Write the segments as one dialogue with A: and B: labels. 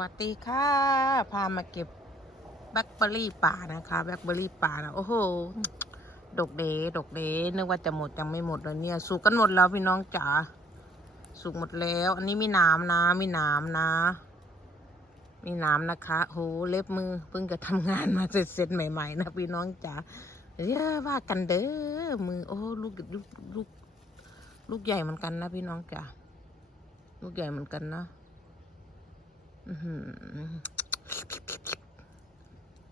A: สวัสดีค่ะ พามาเก็บแบล็คเบอร์รี่ป่านะคะแบล็คเบอร์รี่ป่านะโอ้โห ดกเดดกเดนึกว่าจะหมดยังไม่หมดเลยเนี่ย สุกกันหมดแล้วพี่น้องจ๋า สุกหมดแล้ว อันนี้มีนามนะ มีนามนะ มีนามนะคะโหเล็บมือเพิ่งจะทำงานมาเสร็จๆใหม่ ๆ นะพี่น้องจ๋าเรียว่ากันเด้อ มือ โอ้ลูกลูกลูกลูกใหญ่เหมือนกันนะพี่น้องจ๋า ลูกใหญ่เหมือนกันนะ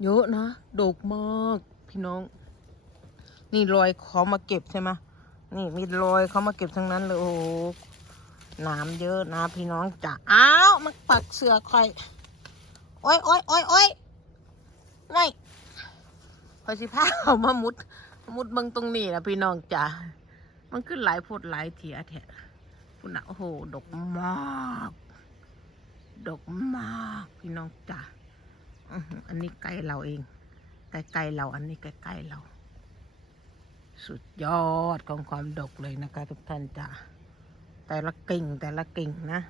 A: เยอะนะดกมาก พี่น้อง นี่รอยเขามาเก็บใช่ไหมนี่มีรอยเขามาเก็บทั้งนั้นเลยโอ้โหน้ำเยอะนะ พี่น้องจ๋าอ้าวมันปักเสือคอยโอ้ยโอ้ยโอ้ยโอ้ยไม่คอยสิพาเขามามุด มุดเบิงตรงนี้นะพี่น้องจ๋ามันขึ้นหลายโพดหลายเถียแท้คุณนะโอ้โหดกมาก ดกมากพี่น้องจ๋าอันนี้ใกล้เราเองใกล้ๆเราอันนี้ใกล้ๆเรา สุดยอดของความดกเลยนะคะ ทุกท่านจ๋าแต่ละกิ่งแต่ละกิ่งนะ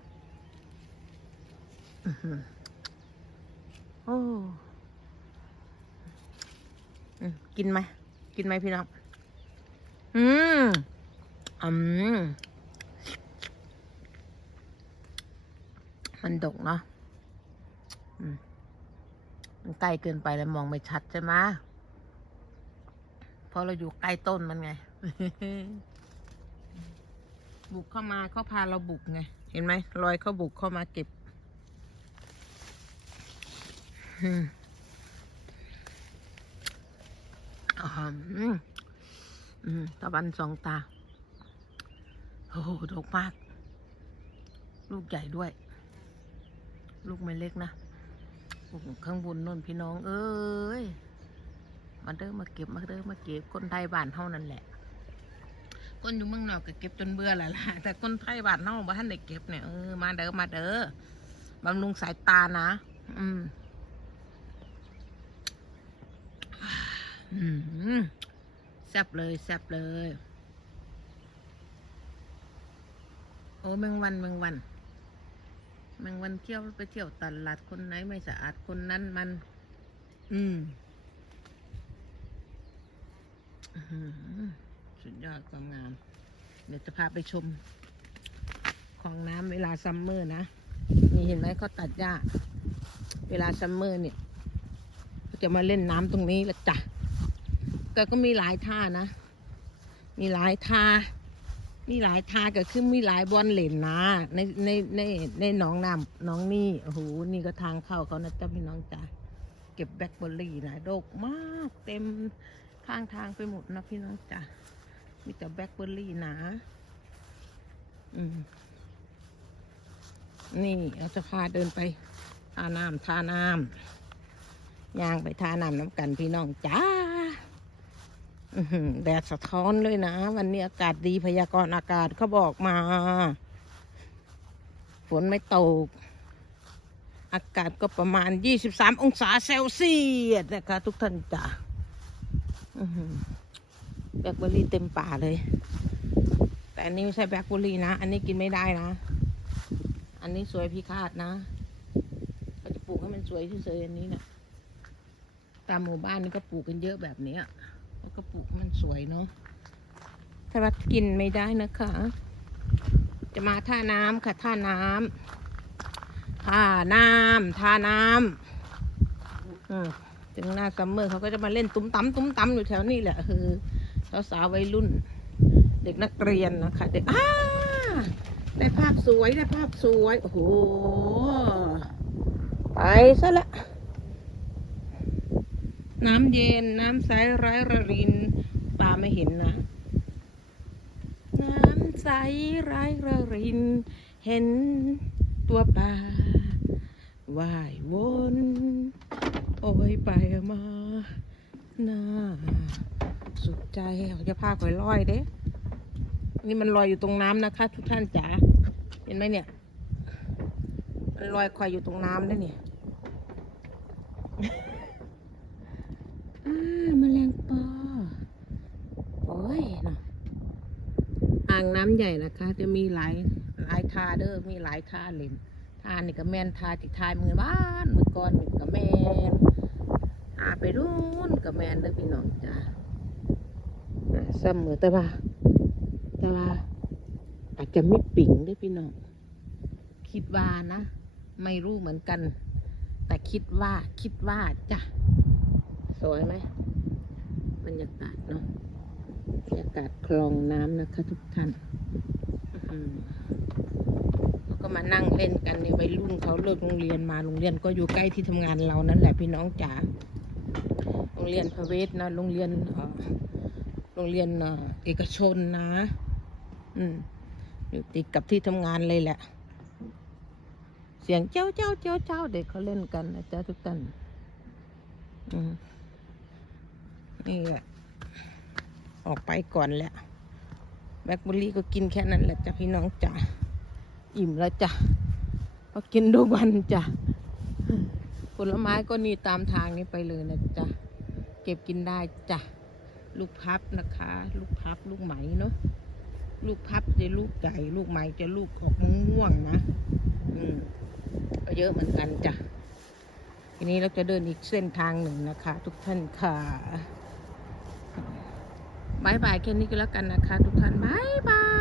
A: อือหือโอ้อืมกินไหมกินไหมพี่น้อง อืมอืม มันดกเนาะมันใกล้เกินไปแล้วมองไม่ชัดใช่ไหมเพราะเราอยู่ใกล้ต้นมันไง บุกเข้ามาเขาพาเราบุกไง เห็นไหมรอยเขาบุกเข้ามาเก็บอืมอ่าอืมอืมตะวันสองตา โอ้โหดกมาก ลูกใหญ่ด้วย ลูกไม่เล็กนะข้างบนน่นพี่น้อง เอ้ย มาเด้อมาเก็บมาเด้อมาเก็บคนไทยบ้านเท่านั้นแหละ คนอยู่เมืองนอกก็เก็บจนเบื่อแล้วล่ะแต่คนไทยบ้านเฮาบ่ทันได้เก็บเนี่ยเออมาเด้อมาเด้อบำรุงสายตานะ อืมอืมแซ่บเลยแซ่บเลย โอ้แมงวันแมงวัน แมงวันเที่ยวไปเที่ยวตลาดคนไหนไม่สะอาดคนนั้นมัน อืมอื้อหือสุดยอดความงาม เดี๋ยวจะพาไปชมคลองน้ำเวลาซัมเมอร์นะ นี่เห็นไหมเขาตัดหญ้า เวลาซัมเมอร์เนี่ยเขาจะมาเล่นน้ำตรงนี้ละจ้ะแต่ก็มีหลายท่านะ มีหลายท่า มีหลายทาก็คือมีหลายบอลเหล่นนะในในในในหนองน้ำหน้องนี่โอ้โหนี่ก็ทางเข้าเขานะจ๊ะพี่น้องจ๋าเก็บแบล็คเบอร์รี่นะดกมากเต็มข้างทางไปหมดนะพี่น้องจ๋ามีแต่แบล็คเบอร์รี่นะอืมนี่เราจะพาเดินไปทาน้ำทาน้ำย่างไปทาน้ำน้ำกันพี่น้องจ้า แดดสะท้อนเลยนะ วันนี้อากาศดีพยากรณ์อากาศเขาบอกมา ฝนไม่ตก อากาศก็ประมาณ 23 องศาเซลเซียสนะคะ ทุกท่านจ้ะแบล็คเบอร์รี่เต็มป่าเลย แต่อันนี้ไม่ใช่แบล็คเบอร์รี่นะ อันนี้กินไม่ได้นะ อันนี้สวยพิฆาตนะเขาจะปลูกให้มันสวยเฉยๆอันนี้นะตามหมู่บ้านนี่ก็ปลูกกันเยอะแบบนี้ แล้วก็ปลูกมันสวยเนาะถ้าว่ากินไม่ได้นะคะ จะมาท่าน้ำค่ะ ท่าน้ำท่าน้ำท่าน้ำอืมถึงหน้าซัมเมอร์เขาก็จะมาเล่นตุ้มตั้มตุ้มตั้มอยู่แถวนี้แหละคือสาวๆวัยรุ่น เด็กนักเรียนนะคะ เด็กอ้าได้ภาพสวยได้ภาพสวย โอ้โห ไปซะละ น้ำเย็น น้ำใสไร้ระรินปลาไม่เห็นนะ น้ำใสไร้ระริน เห็นตัวปลาว่ายวนโอ้ยไปมาน่าสุดใจเขาจะพาข่อยลอยเด้ นี่มันลอยอยู่ตรงน้ำนะคะ ทุกท่านจ๋า เห็นไหมเนี่ย มันลอยคอยอยู่ตรงน้ำได้เนี่ย อ่าแมลงปอ โอ้ยเนาะอ่างน้ำ ใหญ่นะคะ จะมีหลายหลายทาเด้อมีหลายทาเล่นทานนี่ก็แมนทาจิทายมือบ้านมือก่อนนี่ก็แมนทาไปรุ่นก็แมนเด้อพี่น้องจ้าอ่าเสมอแต่ว่าแต่ว่าอาจจะไม่ปิ่งเด้วยพี่น้องคิดว่านะ ไม่รู้เหมือนกัน แต่คิดว่าคิดว่าจ้ะสวยไหมบรรยากาศเนาะ บรรยากาศคลองน้ำนะคะทุกท่านอื้อหือแล้วก็มานั่งเล่นกันในวัยรุ่นเขาเลิกโรงเรียนมาโรงเรียนก็อยู่ใกล้ที่ทำงานเรานั่นแหละพี่น้องจ๋าโรงเรียนพระเวทนะโรงเรียนโรงเรียนเอกชนนะ อืมอยู่ติดกับที่ทำงานเลยแหละ เสียงเจ้าเจ้าเจ้าเจ้าเด็กเขาเล่นกันนะจ๊ะทุกท่านอืมนี่แหละ ออกไปก่อนแหละแบล็คเบอรี่ก็กินแค่นั้นแหละจ้ะพี่น้องจ้ะอิ่มแล้วจ้ะก็กินทุกวันจ้ะผลไม้ก็นี่ตามทางนี้ไปเลยนะจ๊ะเก็บกินได้จ้ะลูกพับนะคะ ลูกพับลูกไหมเนาะลูกพับจะลูกใหญ่ลูกใหมจะลูกออกม่วงๆนะอืมก็เยอะเหมือนกันจ้ะทีนี้เราจะเดินอีกเส้นทางหนึ่งนะคะ ทุกท่านค่ะ บายบายแค่นี้ก็แล้วกันนะคะ ทุกท่านบายบาย